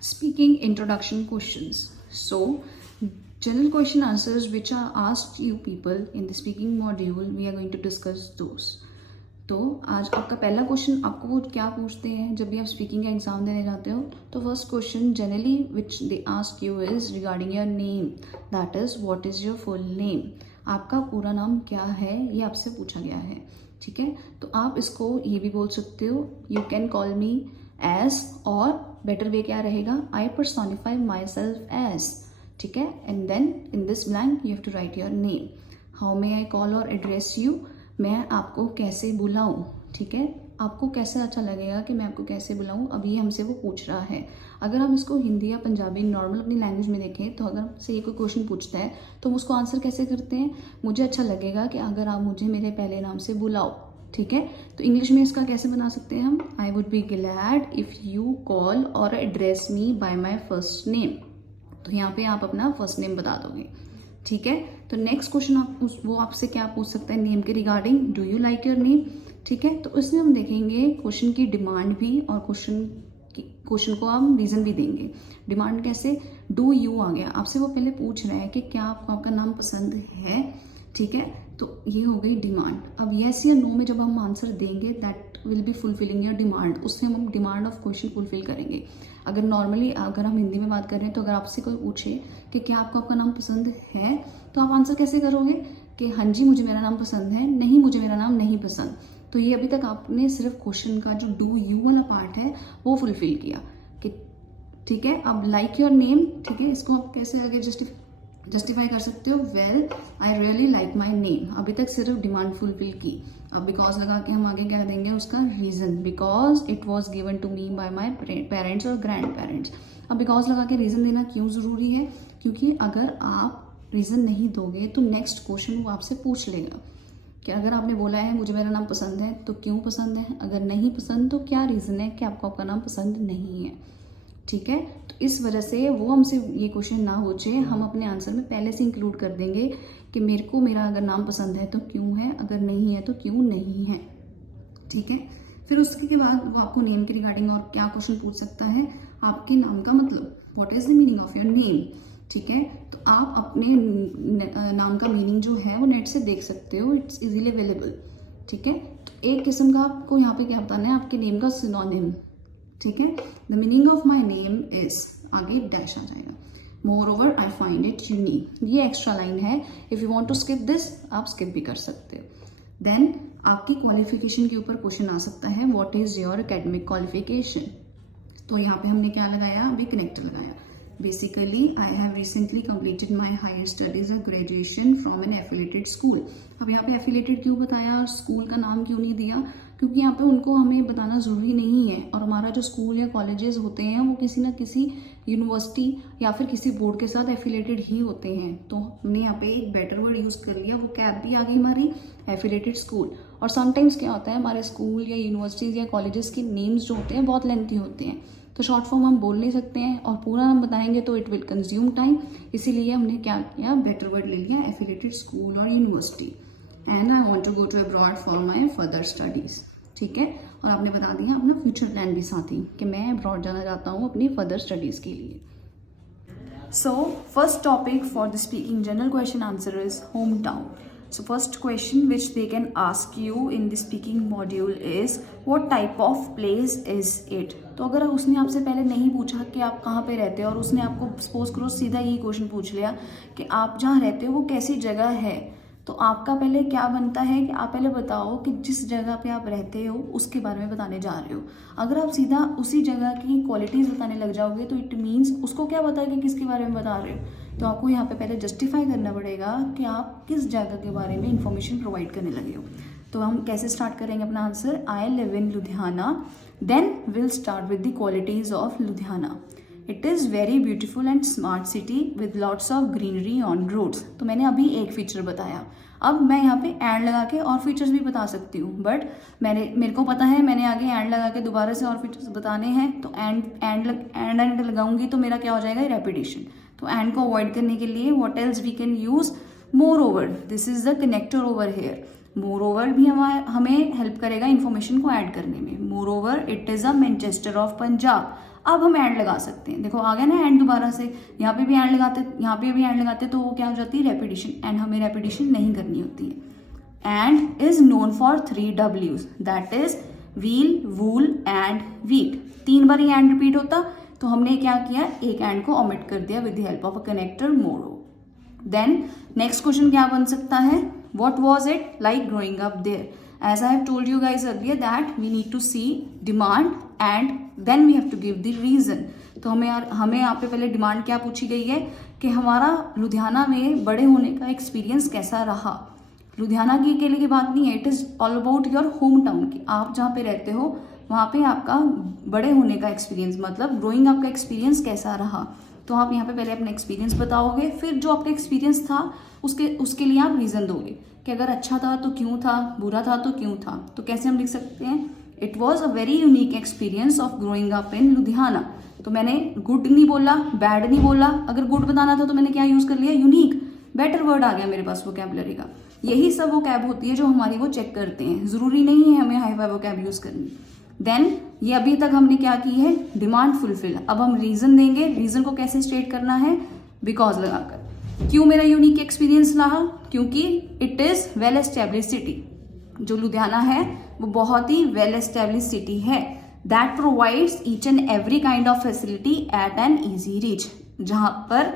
Speaking introduction questions. So, general question answers which are asked you people in the speaking module, we are going to discuss those. तो आज आपका पहला question आपको वो क्या पूछते हैं जब भी आप स्पीकिंग का एग्जाम देने जाते हो. तो first question generally which they ask you is regarding your name, that is what is your full name. आपका पूरा नाम क्या है ये आपसे पूछा गया है. ठीक है, तो आप इसको ये भी बोल सकते हो, you can call me as, और बेटर वे क्या रहेगा, I personify myself as. ठीक है, and then in this blank you have to write your name. How may I call और एड्रेस यू, मैं आपको कैसे बुलाऊं. ठीक है, आपको कैसे अच्छा लगेगा कि मैं आपको कैसे बुलाऊं, अभी हमसे वो पूछ रहा है. अगर हम इसको हिंदी या पंजाबी नॉर्मल अपनी लैंग्वेज में देखें तो अगर हमसे ये कोई क्वेश्चन पूछता है तो हम उसको आंसर कैसे करते हैं, मुझे अच्छा लगेगा कि अगर आप मुझे मेरे पहले नाम से बुलाओ. ठीक है, तो इंग्लिश में इसका कैसे बना सकते हैं हम, I would be glad if you call और address me by my first name. तो यहाँ पे आप अपना फर्स्ट नेम बता दोगे. ठीक है, तो नेक्स्ट क्वेश्चन वो आपसे क्या पूछ सकता है नेम के regarding, do you like your name. ठीक है, तो इसमें हम देखेंगे क्वेश्चन की डिमांड भी और क्वेश्चन को हम रीज़न भी देंगे. डिमांड कैसे, डू यू आ गया, आपसे वो पहले पूछ रहा है कि क्या आपको आपका नाम पसंद है. ठीक है, तो ये हो गई डिमांड. अब येस या नो में जब हम आंसर देंगे that will be fulfilling your demand, उससे हम डिमांड ऑफ क्वेश्चन फुलफिल करेंगे. अगर नॉर्मली अगर हम हिंदी में बात कर रहे हैं तो अगर आपसे कोई पूछे कि क्या आपको आपका नाम पसंद है, तो आप आंसर कैसे करोगे कि हाँ जी मुझे मेरा नाम पसंद है, नहीं मुझे मेरा नाम नहीं पसंद. तो ये अभी तक आपने सिर्फ क्वेश्चन का जो डू यू वाला पार्ट है वो फुलफिल किया कि ठीक है. अब लाइक योर नेम, ठीक है, इसको आप कैसे आगे जस्टिफाई कर सकते हो, well I really like my name. अभी तक सिर्फ डिमांड फुलफिल की. अब बिकॉज लगा के हम आगे क्या देंगे उसका reason, because it was given to me by my parents और ग्रैंड पेरेंट्स. अब बिकॉज लगा के रीज़न देना क्यों ज़रूरी है, क्योंकि अगर आप रीज़न नहीं दोगे तो नेक्स्ट क्वेश्चन वो आपसे पूछ लेगा कि अगर आपने बोला है मुझे मेरा नाम पसंद है तो क्यों पसंद है, अगर नहीं पसंद तो क्या रीज़न है कि आपको आपका नाम पसंद नहीं है. ठीक है, तो इस वजह से वो हमसे ये क्वेश्चन ना पूछे, हम अपने आंसर में पहले से इंक्लूड कर देंगे कि मेरे को मेरा अगर नाम पसंद है तो क्यों है, अगर नहीं है तो क्यों नहीं है. ठीक है, फिर उसके बाद वो आपको नेम के रिगार्डिंग और क्या क्वेश्चन पूछ सकता है, आपके नाम का मतलब, what is the meaning of your name. ठीक है, तो आप अपने नाम का मीनिंग जो है वो नेट से देख सकते हो, इट्स इजीली अवेलेबल. ठीक है, तो एक किस्म का आपको यहाँ पे क्या बताना है, आपके नेम का सिनोनिम. ठीक है, the meaning of my name is, आगे डैश आ जाएगा, moreover I find it unique. ये एक्स्ट्रा लाइन है, if you want to skip this आप स्किप भी कर सकते हो. देन आपकी क्वालिफिकेशन के ऊपर क्वेश्चन आ सकता है, what is your academic qualification. तो यहाँ पे हमने क्या लगाया, अभी कनेक्टर लगाया. Basically I have recently completed my higher studies or graduation from an affiliated school. अब यहाँ पे एफिलेटेड क्यों बताया, स्कूल का नाम क्यों नहीं दिया, क्योंकि यहाँ पे उनको हमें बताना ज़रूरी नहीं है, और हमारा जो स्कूल या कॉलेजेस होते हैं वो किसी ना किसी यूनिवर्सिटी या फिर किसी बोर्ड के साथ एफिलेटेड ही होते हैं. तो हमने यहाँ पे एक बेटर वर्ड यूज़ कर लिया, वो कैप भी आ गई हमारी, एफिलेटेड स्कूल. और समटाइम्स क्या होता है, हमारे स्कूल या यूनिवर्सिटीज़ या कॉलेजेस के नेम्स जो होते हैं बहुत लेंथी होते हैं, तो शॉर्ट फॉर्म हम बोल नहीं सकते हैं, और पूरा नाम बताएंगे तो इट विल कंज्यूम टाइम. इसीलिए हमने क्या किया, बेटर वर्ड ले लिया, एफिलेटेड स्कूल और university. And I want to go to abroad for my further studies. ठीक है, और आपने बता दिया अपना फ्यूचर प्लान भी साथ ही कि मैं अब्रॉड जाना चाहता हूँ अपनी फर्दर स्टडीज़ के लिए. So first topic for the speaking general question answer is home town. So first question which they can ask you in the speaking module is what type of place is it. तो अगर उसने आपसे पहले नहीं पूछा कि आप कहाँ पे रहते हो और उसने आपको सपोज करो सीधा यही क्वेश्चन पूछ लिया कि आप जहाँ रहते हो वो कैसी जगह है, तो आपका पहले क्या बनता है कि आप पहले बताओ कि जिस जगह पे आप रहते हो उसके बारे में बताने जा रहे हो. अगर आप सीधा उसी जगह की क्वालिटीज़ बताने लग जाओगे तो इट मीन्स उसको क्या पता है कि किसके बारे में बता रहे हो. तो आपको यहाँ पे पहले जस्टिफाई करना पड़ेगा कि आप किस जगह के बारे में इंफॉर्मेशन प्रोवाइड करने लगे हो. तो हम कैसे स्टार्ट करेंगे अपना answer, I live in Ludhiana, then will start with the qualities of Ludhiana. It is very beautiful and smart city with lots of greenery on roads. तो मैंने अभी एक फीचर बताया, अब मैं यहाँ पे एंड लगा के और फीचर्स भी बता सकती हूँ, बट मेरे को पता है मैंने आगे एंड लगा के दोबारा से और फीचर्स बताने हैं, तो एंड लगाऊंगी तो मेरा क्या हो जाएगा, रेपिटेशन. तो एंड को अवॉइड करने के लिए what else we can use, moreover. This is the connector over here. Moreover भी हमें हेल्प करेगा इन्फॉर्मेशन को ऐड करने में. Moreover it is a Manchester of Punjab. अब हम एंड लगा सकते हैं, देखो आ गया ना एंड दोबारा से, यहाँ पे भी एंड लगाते, यहाँ पे भी एंड लगाते, तो वो क्या हो जाती है रेपिटेशन, एंड हमें रेपिटेशन नहीं करनी होती है। And is known for 3 W's, that is wheel, wool and wheat. 3 बार ये एंड रिपीट होता, तो हमने क्या किया, एक एंड को ओमिट कर दिया with the help of a connector moreover. Then next question क्या बन सकता है, what was it like growing up there. As I have told you guys earlier that we need to see demand and then we have to give the reason. तो हमें यहाँ पे पहले demand क्या पूछी गई है कि हमारा लुधियाना में बड़े होने का एक्सपीरियंस कैसा रहा। लुधियाना की अकेले की बात नहीं है, it is all about your home town की, आप जहाँ पे रहते हो वहाँ पे आपका बड़े होने का एक्सपीरियंस, मतलब ग्रोइंग अप का एक्सपीरियंस कैसा रहा। तो आप यहाँ पे पहले अपना एक्सपीरियंस बताओगे, फिर जो आपका एक्सपीरियंस था उसके लिए आप रीज़न दोगे कि अगर अच्छा था तो क्यों था, बुरा था तो क्यों था। तो कैसे हम लिख सकते हैं, it was a very unique experience of growing up in Ludhiana. तो मैंने गुड नहीं बोला, बैड नहीं बोला, अगर गुड बताना था तो मैंने क्या यूज़ कर लिया, यूनिक, बेटर वर्ड आ गया मेरे पास वोकैबुलरी का। यही सब वोकैब होती है जो हमारी वो चेक करते हैं, ज़रूरी नहीं है हमें हाई फाई वोकैब यूज़ करनी। देन ये अभी तक हमने क्या की है, डिमांड फुलफिल। अब हम रीज़न देंगे, रीज़न को कैसे स्टेट करना है, बिकॉज लगाकर। क्यों मेरा यूनिक एक्सपीरियंस रहा, क्योंकि it is well establish city, जो लुधियाना है वो बहुत ही वेल एस्टेब्लिश सिटी है, that provides each and every kind of facility eight an easy reach. जहाँ पर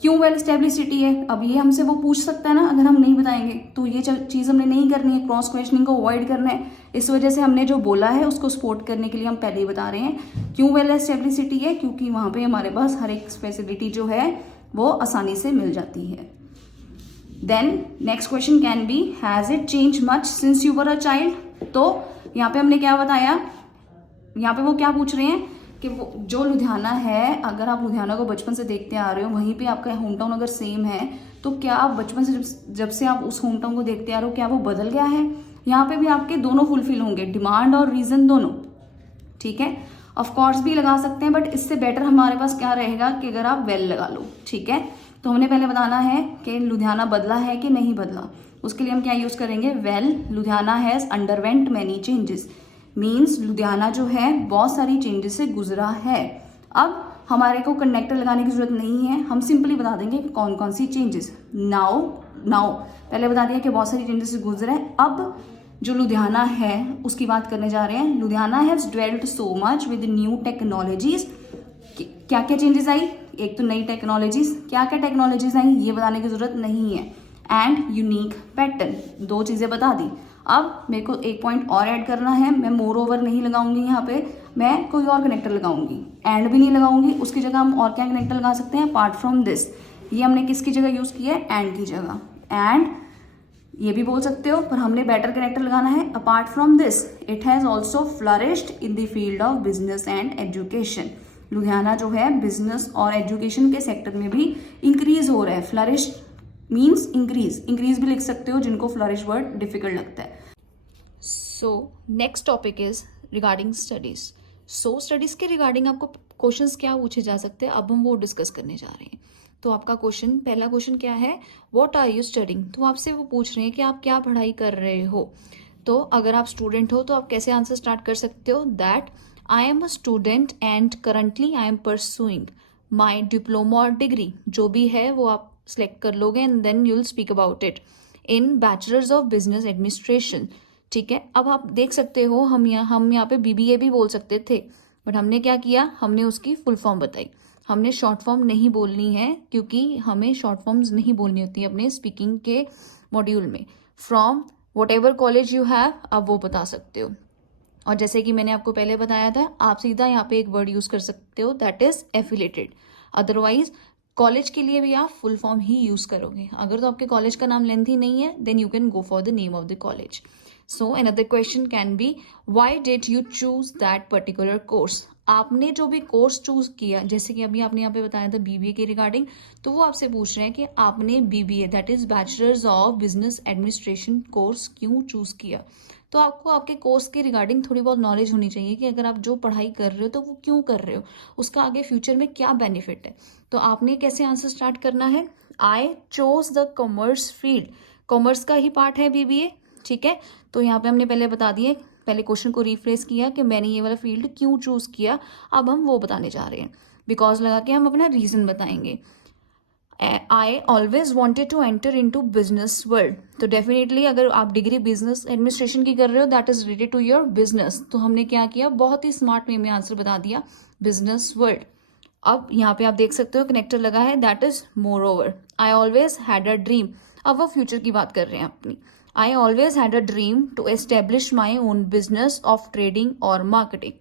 क्यों वेल एस्टेब्लिश सिटी है, अब ये हमसे वो पूछ सकता है ना, अगर हम नहीं बताएंगे तो ये चीज़ हमने नहीं करनी है, क्रॉस क्वेश्चनिंग को अवॉइड करना है। इस वजह से हमने जो बोला है उसको सपोर्ट करने के लिए हम पहले ही बता रहे हैं क्यों वेल एस्टेब्लिश सिटी है, क्योंकि वहाँ पे हमारे पास हर एक फैसिलिटी जो है वो आसानी से मिल जाती है। Then next question can be, has it change much since you were a child. तो यहाँ पे हमने क्या बताया, यहाँ पे वो क्या पूछ रहे हैं कि वो जो लुधियाना है, अगर आप लुधियाना को बचपन से देखते आ रहे हो, वहीं पे आपका होम टाउन अगर सेम है, तो क्या आप बचपन से जब से आप उस होम टाउन को देखते आ रहे हो, क्या वो बदल गया है। यहाँ पे भी आपके दोनों फुलफिल होंगे, डिमांड और रीज़न दोनों, ठीक है। ऑफ कोर्स भी लगा सकते हैं, बट इससे बेटर हमारे पास क्या रहेगा कि अगर आप वेल लगा लो, ठीक है। तो हमने पहले बताना है कि लुधियाना बदला है कि नहीं बदला। उसके लिए हम क्या यूज़ करेंगे, well Ludhiana has underwent many changes, means Ludhiana जो है बहुत सारी चेंजेस से गुजरा है। अब हमारे को कनेक्टर लगाने की जरूरत नहीं है, हम सिंपली बता देंगे कि कौन कौन सी चेंजेस। नाउ पहले बता दिया कि बहुत सारी चेंजेस से गुजरा है। अब जो लुधियाना है उसकी बात करने जा रहे हैं। Ludhiana has developed so much with new technologies. क्या क्या चेंजेस आई, एक तो नई टेक्नोलॉजीज, क्या क्या टेक्नोलॉजीज आई ये बताने की जरूरत नहीं है, एंड यूनिक पैटर्न, 2 चीज़ें बता दी। अब मेरे को एक पॉइंट और ऐड करना है, मैं मोर ओवर नहीं लगाऊंगी, यहाँ पे मैं कोई और कनेक्टर लगाऊंगी, एंड भी नहीं लगाऊंगी, उसकी जगह हम और क्या कनेक्टर लगा सकते हैं, अपार्ट फ्रॉम दिस। ये हमने किसकी जगह यूज़ किया है, एंड की जगह, एंड ये भी बोल सकते हो, पर हमने बेटर कनेक्टर लगाना है, apart from this it has also flourished in the field of business and education. Ludhiana जो है बिजनेस और एजुकेशन के सेक्टर में भी इंक्रीज हो रहा है। फ्लरिश मीन्स इंक्रीज भी लिख सकते हो जिनको फ्लरिश वर्ड डिफिकल्ट लगता है। So next topic is regarding studies. So studies के रिगार्डिंग आपको क्वेश्चंस क्या पूछे जा सकते हैं, अब हम वो डिस्कस करने जा रहे हैं। तो आपका पहला क्वेश्चन क्या है, व्हाट आर यू स्टडिंग। तो आपसे वो पूछ रहे हैं कि आप क्या पढ़ाई कर रहे हो। तो अगर आप स्टूडेंट हो तो आप कैसे आंसर स्टार्ट कर सकते हो, that I am a student and currently I am pursuing my diploma और डिग्री, जो भी है वो आप सेलेक्ट कर लोगे and then you will speak about it in bachelors of business administration, ठीक है। अब आप देख सकते हो हम यहाँ पे BBA भी बोल सकते थे, बट हमने क्या किया, हमने उसकी फुल फॉर्म बताई। हमने शॉर्ट फॉर्म नहीं बोलनी है क्योंकि हमें शॉर्ट फॉर्म्स नहीं बोलनी होती है अपने स्पीकिंग के मॉड्यूल में। From what ever college you have, आप वो बता सकते हो। और जैसे कि मैंने आपको पहले बताया था, आप सीधा यहाँ पे एक वर्ड यूज़ कर सकते हो, that is affiliated. Otherwise college के लिए भी आप फुल फॉर्म ही यूज़ करोगे। अगर तो आपके कॉलेज का नाम लेंथी नहीं है, then you can go for the name of the college. So another question can be, why did you choose that particular course. आपने जो भी कोर्स चूज किया, जैसे कि अभी आपने यहाँ पे बताया था BBA के रिगार्डिंग, तो वो आपसे पूछ रहे हैं कि आपने BBA that is bachelors of business administration course क्यों चूज किया। तो आपको आपके कोर्स के रिगार्डिंग थोड़ी बहुत नॉलेज होनी चाहिए कि अगर आप जो पढ़ाई कर रहे हो तो वो क्यों कर रहे हो, उसका आगे फ्यूचर में क्या बेनिफिट है। तो आपने कैसे आंसर स्टार्ट करना है, I chose the commerce field, commerce का ही पार्ट है BBA, ठीक है। तो यहाँ पे हमने पहले बता दिए पहले क्वेश्चन को रिफ्रेश किया कि मैंने ये वाला फील्ड क्यों चूज किया, अब हम वो बताने जा रहे हैं। बिकॉज लगा के हम अपना रीजन बताएंगे। I always wanted to enter in to business world, तो डेफिनेटली अगर आप डिग्री बिजनेस एडमिनिस्ट्रेशन की कर रहे हो that is related to your business, तो हमने क्या किया, बहुत ही स्मार्ट वे में आंसर बता दिया, बिजनेस वर्ल्ड। अब यहाँ पे आप देख सकते हो कनेक्टर लगा है, that is moreover. I always had a dream, अब वो फ्यूचर की बात कर रहे हैं अपनी। I always had a dream to establish my own business of trading और मार्केटिंग,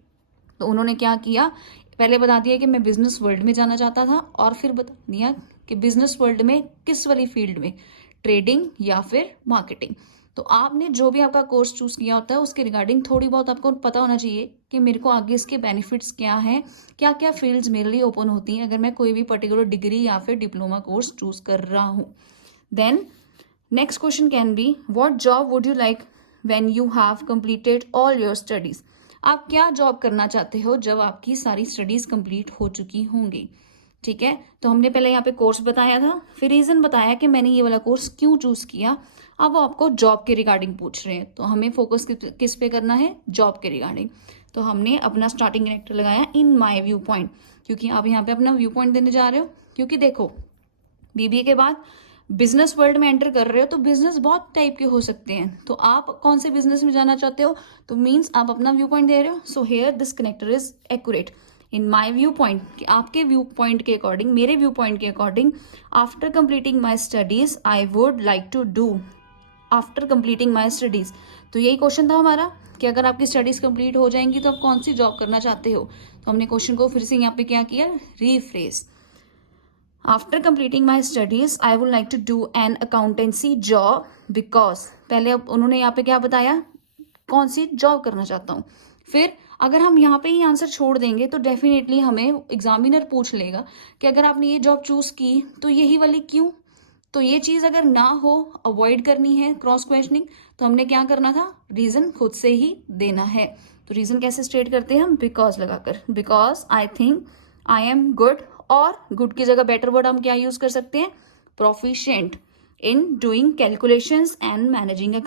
तो उन्होंने क्या किया, पहले बता दिया कि मैं बिजनेस वर्ल्ड में जाना चाहता था, और फिर बता दिया कि बिजनेस वर्ल्ड में किस वाली फील्ड में, ट्रेडिंग या फिर मार्केटिंग। तो आपने जो भी आपका कोर्स चूज किया होता है उसके रिगार्डिंग थोड़ी बहुत आपको पता होना चाहिए कि मेरे को आगे इसके बेनिफिट्स क्या हैं, क्या क्या फील्ड्स मेरे लिए ओपन होती हैं अगर मैं कोई भी पर्टिकुलर डिग्री या फिर डिप्लोमा कोर्स चूज कर रहा हूँ। Then next question can be, what job would you like when you have completed all your studies, आप क्या जॉब करना चाहते हो जब आपकी सारी स्टडीज कंप्लीट हो चुकी होंगी। ठीक है, तो हमने पहले यहाँ पे कोर्स बताया था, फिर रीजन बताया कि मैंने ये वाला कोर्स क्यों चूज किया। अब वो आपको जॉब के रिगार्डिंग पूछ रहे हैं, तो हमें फोकस किस पे करना है, जॉब के रिगार्डिंग। तो हमने अपना स्टार्टिंग कनेक्टर लगाया इन माय व्यू पॉइंट, क्योंकि आप यहाँ पे अपना व्यू पॉइंट देने जा रहे हो। क्योंकि देखो बीबीए के बाद बिजनेस वर्ल्ड में एंटर कर रहे हो तो बिजनेस बहुत टाइप के हो सकते हैं, तो आप कौन से बिजनेस में जाना चाहते हो, तो मीन्स आप अपना व्यू पॉइंट दे रहे हो। So here this connector is accurate in my viewpoint, कि आपके व्यू पॉइंट के अकॉर्डिंग, मेरे व्यू पॉइंट के according, after completing my studies I would like to do, after completing my studies. तो यही क्वेश्चन था हमारा कि अगर आपकी स्टडीज कंप्लीट हो जाएंगी तो आप कौन सी जॉब करना चाहते हो। तो हमने क्वेश्चन को फिर से यहाँ पे क्या किया, rephrase. After completing my studies I would like to do an accountancy job, because पहले अब उन्होंने यहाँ पे क्या बताया, कौन सी जॉब करना चाहता हूँ। फिर अगर हम यहाँ पे ही आंसर छोड़ देंगे तो डेफिनेटली हमें एग्जामिनर पूछ लेगा कि अगर आपने ये जॉब चूज की तो यही वाली क्यों। तो ये चीज अगर ना हो, अवॉइड करनी है क्रॉस क्वेश्चनिंग, तो हमने क्या करना था, रीजन खुद से ही देना है। तो रीजन कैसे स्टेट करते हैं हम, बिकॉज लगाकर, because I think I am good, और गुड की जगह बेटर वर्ड हम क्या यूज कर सकते हैं, proficient in doing calculations and managing account.